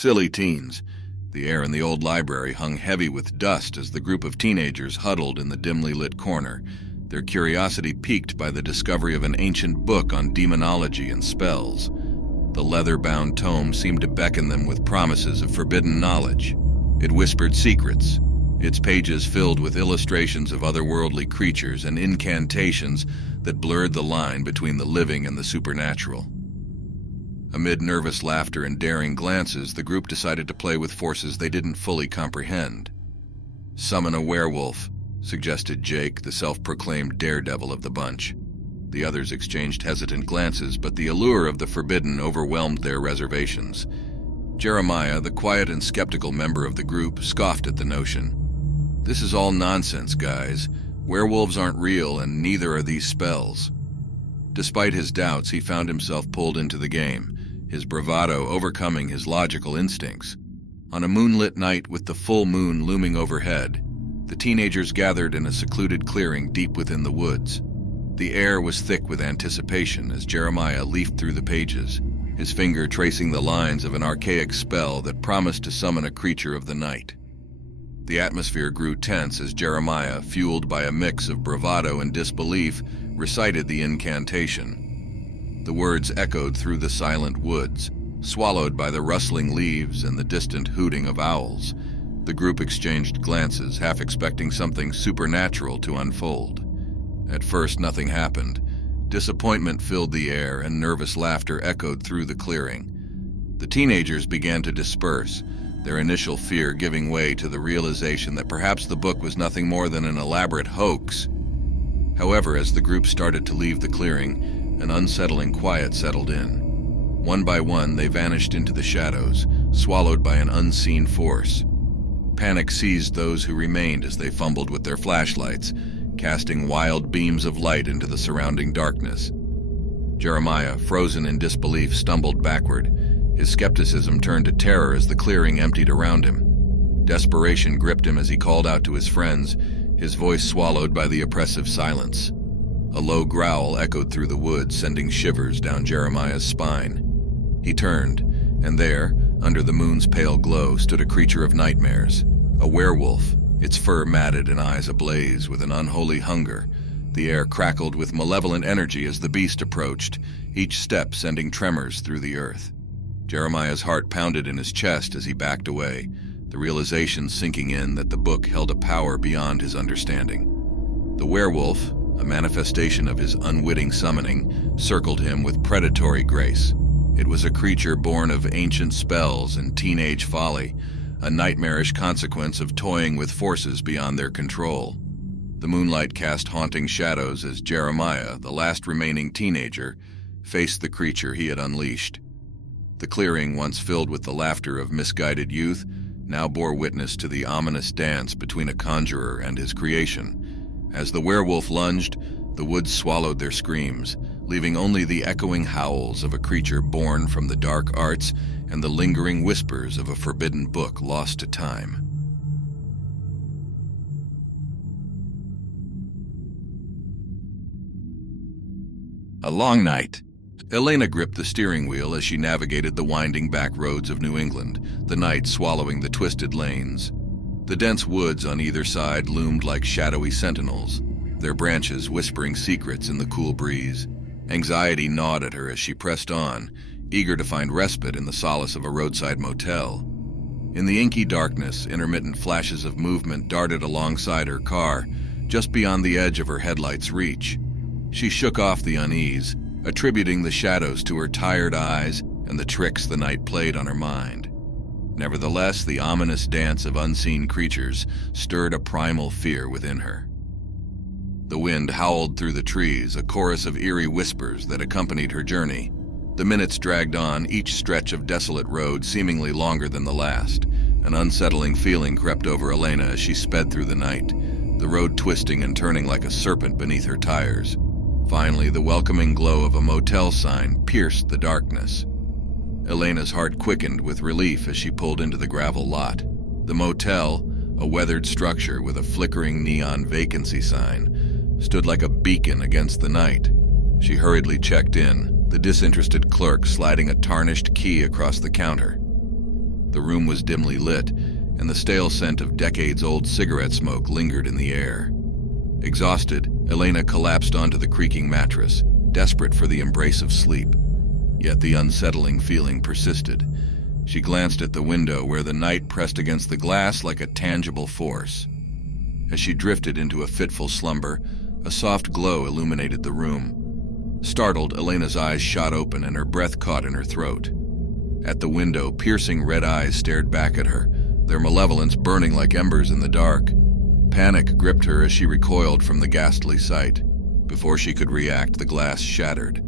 Silly teens. The air in the old library hung heavy with dust as the group of teenagers huddled in the dimly lit corner, their curiosity piqued by the discovery of an ancient book on demonology and spells. The leather-bound tome seemed to beckon them with promises of forbidden knowledge. It whispered secrets, its pages filled with illustrations of otherworldly creatures and incantations that blurred the line between the living and the supernatural. Amid nervous laughter and daring glances, the group decided to play with forces they didn't fully comprehend. "Summon a werewolf," suggested Jake, the self-proclaimed daredevil of the bunch. The others exchanged hesitant glances, but the allure of the forbidden overwhelmed their reservations. Jeremiah, the quiet and skeptical member of the group, scoffed at the notion. "This is all nonsense, guys. Werewolves aren't real, and neither are these spells." Despite his doubts, he found himself pulled into the game, his bravado overcoming his logical instincts. On a moonlit night with the full moon looming overhead, the teenagers gathered in a secluded clearing deep within the woods. The air was thick with anticipation as Jeremiah leafed through the pages, his finger tracing the lines of an archaic spell that promised to summon a creature of the night. The atmosphere grew tense as Jeremiah, fueled by a mix of bravado and disbelief, recited the incantation. The words echoed through the silent woods, swallowed by the rustling leaves and the distant hooting of owls. The group exchanged glances, half expecting something supernatural to unfold. At first, nothing happened. Disappointment filled the air, and nervous laughter echoed through the clearing. The teenagers began to disperse, their initial fear giving way to the realization that perhaps the book was nothing more than an elaborate hoax. However, as the group started to leave the clearing, an unsettling quiet settled in. One by one, they vanished into the shadows, swallowed by an unseen force. Panic seized those who remained as they fumbled with their flashlights, casting wild beams of light into the surrounding darkness. Jeremiah, frozen in disbelief, stumbled backward. His skepticism turned to terror as the clearing emptied around him. Desperation gripped him as he called out to his friends, his voice swallowed by the oppressive silence. A low growl echoed through the woods, sending shivers down Jeremiah's spine. He turned, and there, under the moon's pale glow, stood a creature of nightmares, a werewolf, its fur matted and eyes ablaze with an unholy hunger. The air crackled with malevolent energy as the beast approached, each step sending tremors through the earth. Jeremiah's heart pounded in his chest as he backed away, the realization sinking in that the book held a power beyond his understanding. The werewolf, a manifestation of his unwitting summoning, circled him with predatory grace. It was a creature born of ancient spells and teenage folly, a nightmarish consequence of toying with forces beyond their control. The moonlight cast haunting shadows as Jeremiah, the last remaining teenager, faced the creature he had unleashed. The clearing, once filled with the laughter of misguided youth, now bore witness to the ominous dance between a conjurer and his creation. As the werewolf lunged, the woods swallowed their screams, leaving only the echoing howls of a creature born from the dark arts and the lingering whispers of a forbidden book lost to time. A long night. Elena gripped the steering wheel as she navigated the winding back roads of New England, the night swallowing the twisted lanes. The dense woods on either side loomed like shadowy sentinels, their branches whispering secrets in the cool breeze. Anxiety gnawed at her as she pressed on, eager to find respite in the solace of a roadside motel. In the inky darkness, intermittent flashes of movement darted alongside her car, just beyond the edge of her headlights' reach. She shook off the unease, attributing the shadows to her tired eyes and the tricks the night played on her mind. Nevertheless, the ominous dance of unseen creatures stirred a primal fear within her. The wind howled through the trees, a chorus of eerie whispers that accompanied her journey. The minutes dragged on, each stretch of desolate road seemingly longer than the last. An unsettling feeling crept over Elena as she sped through the night, the road twisting and turning like a serpent beneath her tires. Finally, the welcoming glow of a motel sign pierced the darkness. Elena's heart quickened with relief as she pulled into the gravel lot. The motel, a weathered structure with a flickering neon vacancy sign, stood like a beacon against the night. She hurriedly checked in, the disinterested clerk sliding a tarnished key across the counter. The room was dimly lit, and the stale scent of decades-old cigarette smoke lingered in the air. Exhausted, Elena collapsed onto the creaking mattress, desperate for the embrace of sleep. Yet the unsettling feeling persisted. She glanced at the window where the night pressed against the glass like a tangible force. As she drifted into a fitful slumber, a soft glow illuminated the room. Startled, Elena's eyes shot open and her breath caught in her throat. At the window, piercing red eyes stared back at her, their malevolence burning like embers in the dark. Panic gripped her as she recoiled from the ghastly sight. Before she could react, the glass shattered.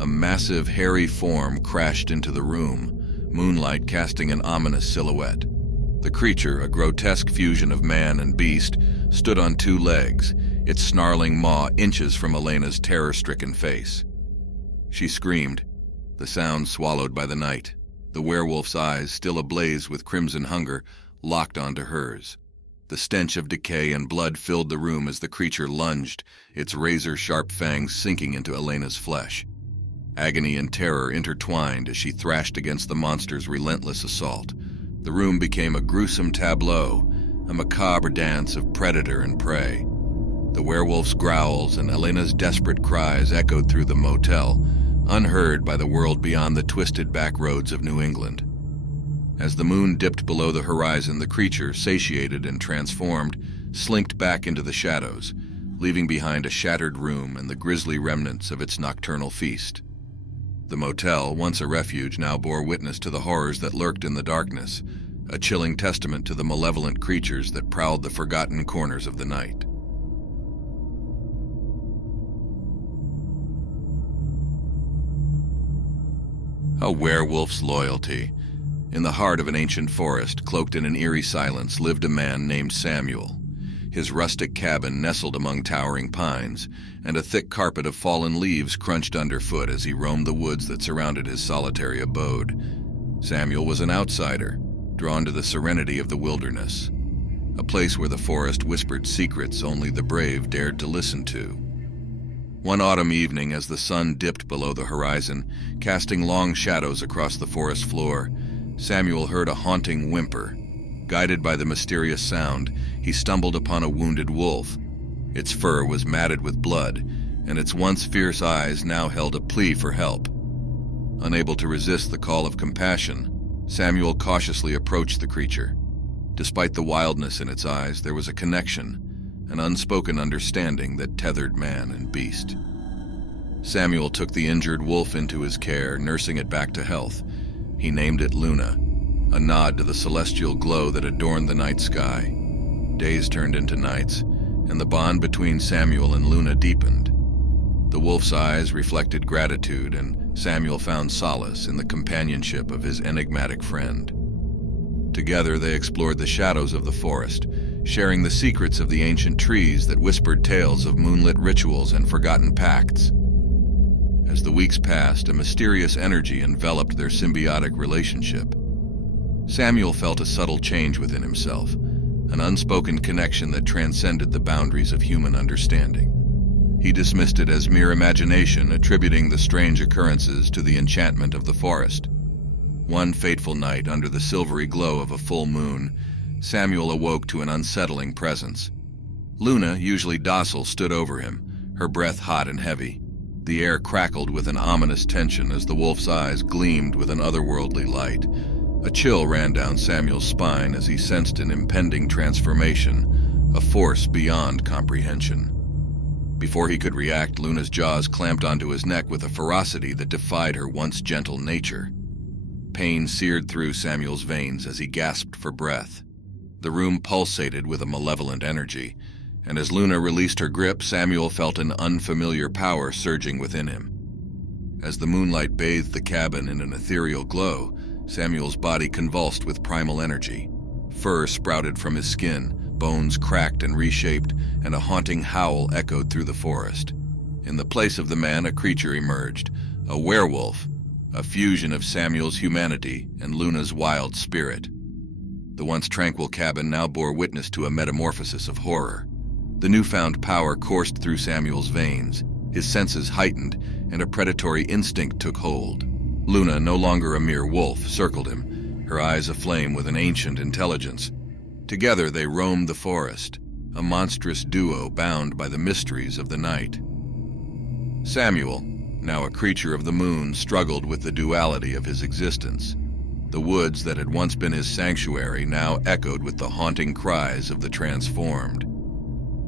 A massive, hairy form crashed into the room, moonlight casting an ominous silhouette. The creature, a grotesque fusion of man and beast, stood on two legs, its snarling maw inches from Elena's terror-stricken face. She screamed, the sound swallowed by the night. The werewolf's eyes, still ablaze with crimson hunger, locked onto hers. The stench of decay and blood filled the room as the creature lunged, its razor-sharp fangs sinking into Elena's flesh. Agony and terror intertwined as she thrashed against the monster's relentless assault. The room became a gruesome tableau, a macabre dance of predator and prey. The werewolf's growls and Elena's desperate cries echoed through the motel, unheard by the world beyond the twisted back roads of New England. As the moon dipped below the horizon, the creature, satiated and transformed, slinked back into the shadows, leaving behind a shattered room and the grisly remnants of its nocturnal feast. The motel, once a refuge, now bore witness to the horrors that lurked in the darkness, a chilling testament to the malevolent creatures that prowled the forgotten corners of the night. A werewolf's loyalty. In the heart of an ancient forest, cloaked in an eerie silence, lived a man named Samuel. His rustic cabin nestled among towering pines, and a thick carpet of fallen leaves crunched underfoot as he roamed the woods that surrounded his solitary abode. Samuel was an outsider, drawn to the serenity of the wilderness, a place where the forest whispered secrets only the brave dared to listen to. One autumn evening, as the sun dipped below the horizon, casting long shadows across the forest floor, Samuel heard a haunting whimper. Guided by the mysterious sound, he stumbled upon a wounded wolf. Its fur was matted with blood, and its once fierce eyes now held a plea for help. Unable to resist the call of compassion, Samuel cautiously approached the creature. Despite the wildness in its eyes, there was a connection, an unspoken understanding that tethered man and beast. Samuel took the injured wolf into his care, nursing it back to health. He named it Luna, a nod to the celestial glow that adorned the night sky. Days turned into nights, and the bond between Samuel and Luna deepened. The wolf's eyes reflected gratitude, and Samuel found solace in the companionship of his enigmatic friend. Together they explored the shadows of the forest, sharing the secrets of the ancient trees that whispered tales of moonlit rituals and forgotten pacts. As the weeks passed, a mysterious energy enveloped their symbiotic relationship. Samuel felt a subtle change within himself, an unspoken connection that transcended the boundaries of human understanding. He dismissed it as mere imagination, attributing the strange occurrences to the enchantment of the forest. One fateful night, under the silvery glow of a full moon, Samuel awoke to an unsettling presence. Luna, usually docile, stood over him, her breath hot and heavy. The air crackled with an ominous tension as the wolf's eyes gleamed with an otherworldly light. A chill ran down Samuel's spine as he sensed an impending transformation, a force beyond comprehension. Before he could react, Luna's jaws clamped onto his neck with a ferocity that defied her once gentle nature. Pain seared through Samuel's veins as he gasped for breath. The room pulsated with a malevolent energy, and as Luna released her grip, Samuel felt an unfamiliar power surging within him. As the moonlight bathed the cabin in an ethereal glow, Samuel's body convulsed with primal energy. Fur sprouted from his skin, bones cracked and reshaped, and a haunting howl echoed through the forest. In the place of the man, a creature emerged, a werewolf, a fusion of Samuel's humanity and Luna's wild spirit. The once tranquil cabin now bore witness to a metamorphosis of horror. The newfound power coursed through Samuel's veins, his senses heightened, and a predatory instinct took hold. Luna, no longer a mere wolf, circled him, her eyes aflame with an ancient intelligence. Together they roamed the forest, a monstrous duo bound by the mysteries of the night. Samuel, now a creature of the moon, struggled with the duality of his existence. The woods that had once been his sanctuary now echoed with the haunting cries of the transformed.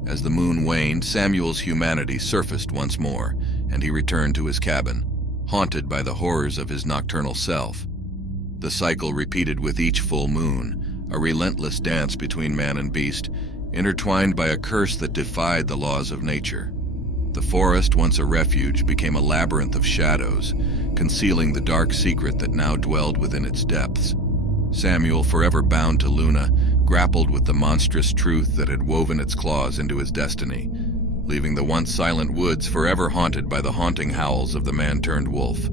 As the moon waned, Samuel's humanity surfaced once more, and he returned to his cabin, haunted by the horrors of his nocturnal self. The cycle repeated with each full moon, a relentless dance between man and beast, intertwined by a curse that defied the laws of nature. The forest, once a refuge, became a labyrinth of shadows, concealing the dark secret that now dwelled within its depths. Samuel, forever bound to Luna, grappled with the monstrous truth that had woven its claws into his destiny, leaving the once silent woods forever haunted by the haunting howls of the man-turned-wolf.